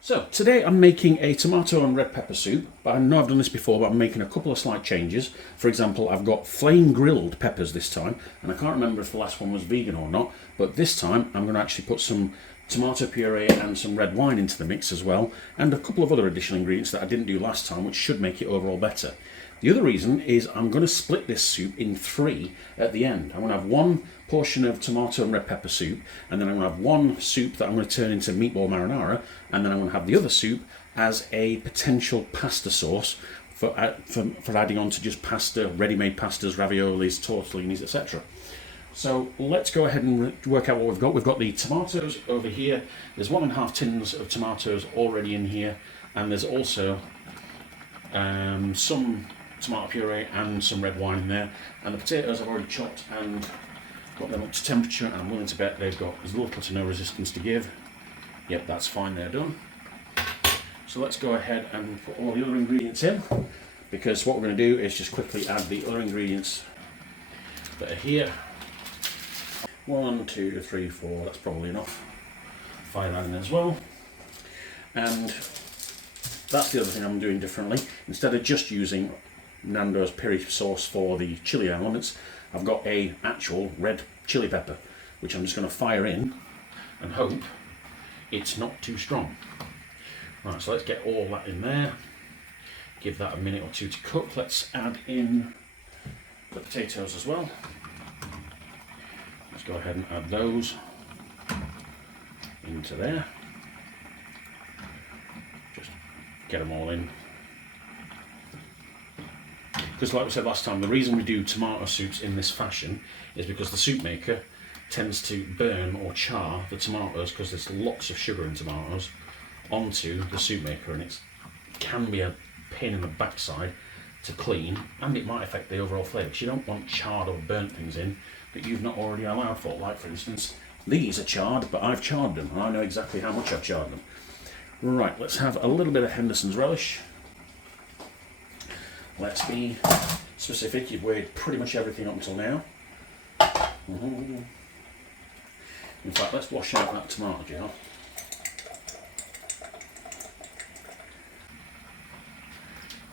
So today I'm making a tomato and red pepper soup, but I know I've done this before, but I'm making a couple of slight changes. For example, I've got flame grilled peppers this time, and I can't remember if the last one was vegan or not, but this time I'm going to actually put some tomato puree and some red wine into the mix as well, and a couple of other additional ingredients that I didn't do last time, which should make it overall better. The other reason is I'm going to split this soup in three at the end. I'm going to have one portion of tomato and red pepper soup, and then I'm going to have one soup that I'm going to turn into meatball marinara, and then I'm going to have the other soup as a potential pasta sauce for adding on to just pasta, ready-made pastas, raviolis, tortellinis, etc. So let's go ahead and work out what we've got. We've got the tomatoes over here. There's 1.5 tins of tomatoes already in here, and there's also some tomato puree and some red wine in there, and the potatoes I've already chopped and got them up to temperature, and I'm willing to bet they've got as little to no resistance to give. Yep, that's fine, they're done. So let's go ahead and put all the other ingredients in, because what we're going to do is just quickly add the other ingredients that are here. 1, 2, 3, 4, that's probably enough. 5 that in as well. And that's the other thing I'm doing differently. Instead of just using Nando's peri sauce for the chili elements, I've got a actual red chili pepper, which I'm just going to fire in and hope it's not too strong. Right, so let's get all that in there. Give that a minute or two to cook. Let's add in the potatoes as well. Let's go ahead and add those into there. Just get them all in. Because like we said last time, the reason we do tomato soups in this fashion is because the soup maker tends to burn or char the tomatoes, because there's lots of sugar in tomatoes, onto the soup maker, and it can be a pain in the backside to clean, and it might affect the overall flavour. You don't want charred or burnt things in that you've not already allowed for. Like for instance, these are charred, but I've charred them, and I know exactly how much I've charred them. Right, let's have a little bit of Henderson's relish. Let's be specific. You've weighed pretty much everything up until now. In fact, let's wash out that tomato jar.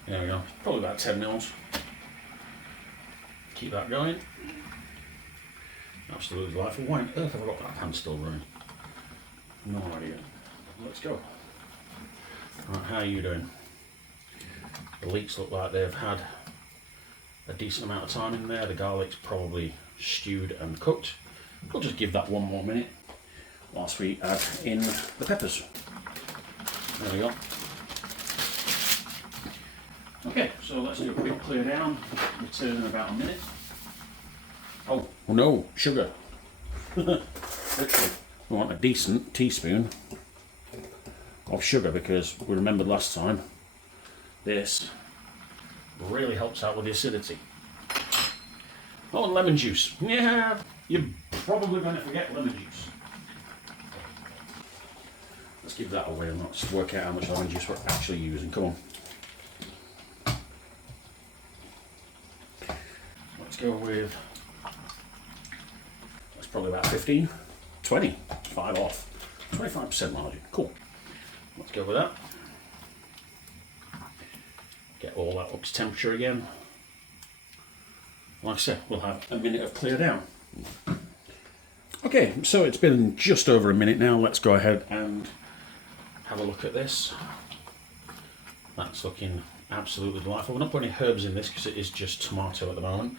There we go. Probably about 10 mils. Keep that going. Absolutely delightful. Why on earth have I got that pan still running? No idea. Let's go. Right, how are you doing? The leeks look like they've had a decent amount of time in there. The garlic's probably stewed and cooked. We'll just give that one more minute whilst we add in the peppers. There we go. Okay, so let's do a quick clear down. Return in about a minute. Oh no, sugar. Literally, we want a decent teaspoon of sugar, because we remembered last time this really helps out with the acidity. Oh, and lemon juice. Yeah, you're probably going to forget lemon juice. Let's give that away and let's work out how much lemon juice we're actually using. Come on. Let's go with, that's probably about 15, 20, 5 off, 25% margin. Cool. Let's go with that. Get all that up to temperature again. Like I said, we'll have a minute of clear down. Okay, so it's been just over a minute now. Let's go ahead and have a look at this. That's looking absolutely delightful. We're not putting any herbs in this because it is just tomato at the moment.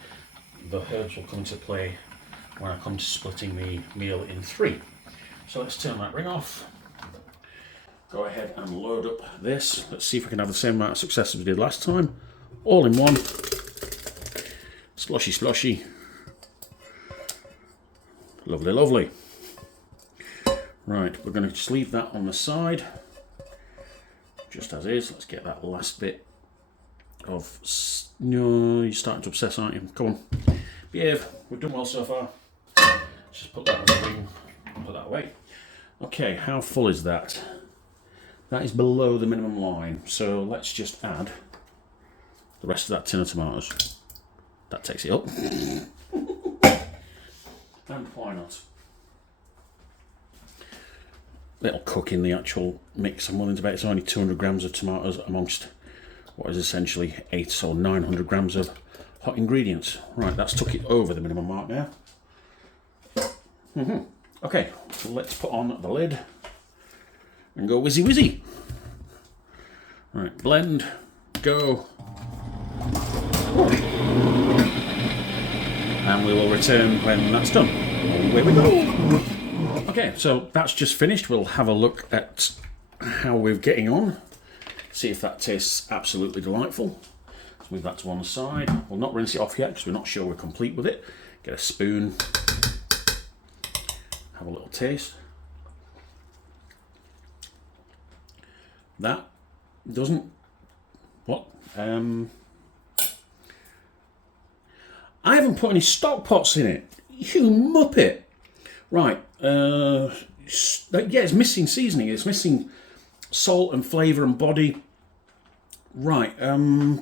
The herbs will come into play when I come to splitting the meal in three. So let's turn that ring off. Go ahead and load up this. Let's see if we can have the same amount of success as we did last time. All in one. Sloshy, sloshy. Lovely, lovely. Right, we're going to just leave that on the side, just as is. Let's get that last bit of... No, you're starting to obsess, aren't you? Come on. Behave. We've done well so far. Just put that in the ring and put that away. Okay, how full is that? That is below the minimum line, so let's just add the rest of that tin of tomatoes. That takes it up. And why not? it'll cook in the actual mix. I'm willing to bet it's only 200 grams of tomatoes amongst what is essentially 800 or 900 grams of hot ingredients. Right, that's took it over the minimum mark now. Okay, so let's put on the lid and go whizzy whizzy. Right, blend, go. And we will return when that's done. Away we go. Okay, so that's just finished. We'll have a look at how we're getting on. See if that tastes absolutely delightful. Let's move that to one side. We'll not rinse it off yet because we're not sure we're complete with it. Get a spoon. Have a little taste. That doesn't... What? I haven't put any stock pots in it. You muppet. Right. Yeah, it's missing seasoning. It's missing salt and flavour and body. Right. Can't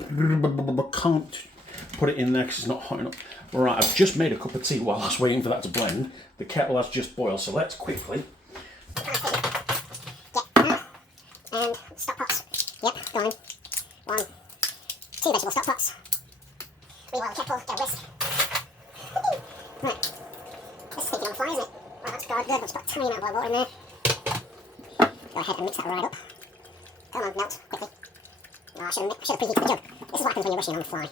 put it in there because it's not hot enough. Right, I've just made a cup of tea while I was waiting for that to blend. The kettle has just boiled, so let's quickly... And stock pots. Yep, going. 1, 2 vegetable stock pots. Rewind the kettle, get a whisk. Right. This is sticking on the fly, isn't it? Right, that's good. I'll just put a tiny amount of boiled water in there. Go ahead and mix that right up. Come on, melt, quickly. Oh, I should have preheated the jug. This is what happens when you're rushing on the fly.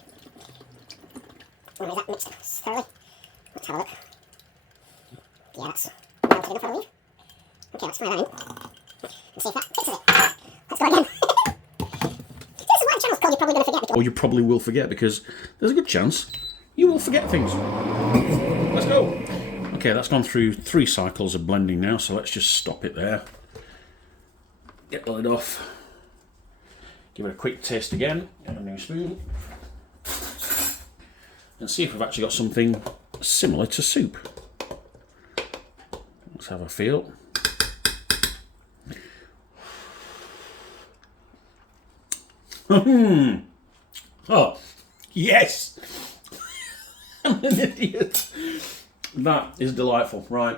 Right, is that mixed thoroughly? Let's have a look. Yeah, that's melted enough, I believe. Okay, let's fry that in. And see if that fixes it. Let's go again. This is why the channel's called You're Probably Going to Forget. Or you probably will forget, because there's a good chance you will forget things. Let's go. Okay, that's gone through 3 cycles of blending now, so let's just stop it there. Get the lid off. Give it a quick taste again. Get a new spoon. And see if we've actually got something similar to soup. Let's have a feel. Oh, yes! I'm an idiot. That is delightful, right.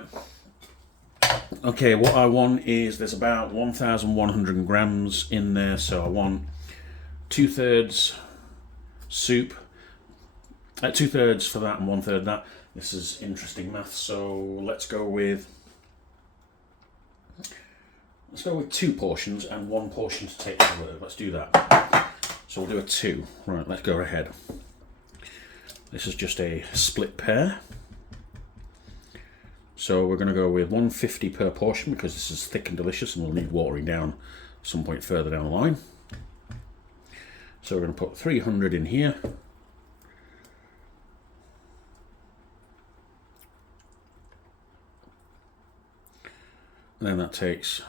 Okay, what I want is, there's about 1,100 grams in there, so I want 2/3 soup. 2/3 for that and 1/3 that. This is interesting math, so let's go with 2 portions and 1 portion to take to the. Let's do that. So we'll do a 2. Right, let's go ahead. This is just a split pair. So we're going to go with 150 per portion because this is thick and delicious and we'll need watering down some point further down the line. So we're going to put 300 in here. And then that takes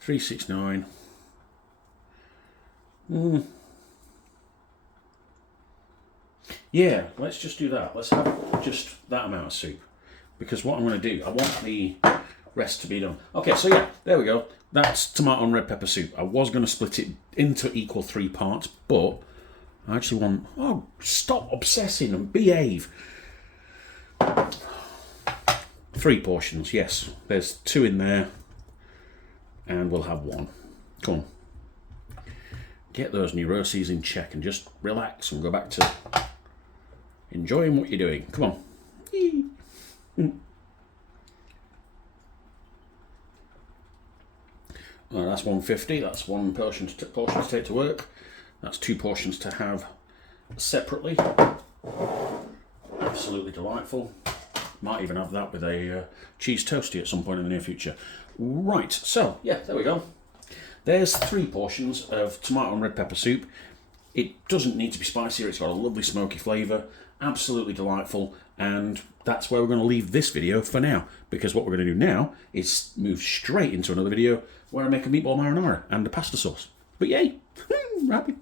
369. Yeah, let's just do that. Let's have just that amount of soup. Because what I'm going to do, I want the rest to be done. Okay, so yeah, there we go. That's tomato and red pepper soup. I was going to split it into equal 3 parts, but I actually want... Oh, stop obsessing and behave. 3 portions, yes. There's 2 in there, and we'll have 1. Come on. Get those neuroses in check and just relax and go back to enjoying what you're doing. Come on. Well, that's 150. That's 1 portion to take to work. That's 2 portions to have separately. Absolutely delightful. Might even have that with a cheese toastie at some point in the near future. Right, so yeah, there we go. There's 3 portions of tomato and red pepper soup. It doesn't need to be spicier. It's got a lovely smoky flavour. Absolutely delightful. And that's where we're going to leave this video for now. Because what we're going to do now is move straight into another video where I make a meatball marinara and a pasta sauce. But yay! Happy.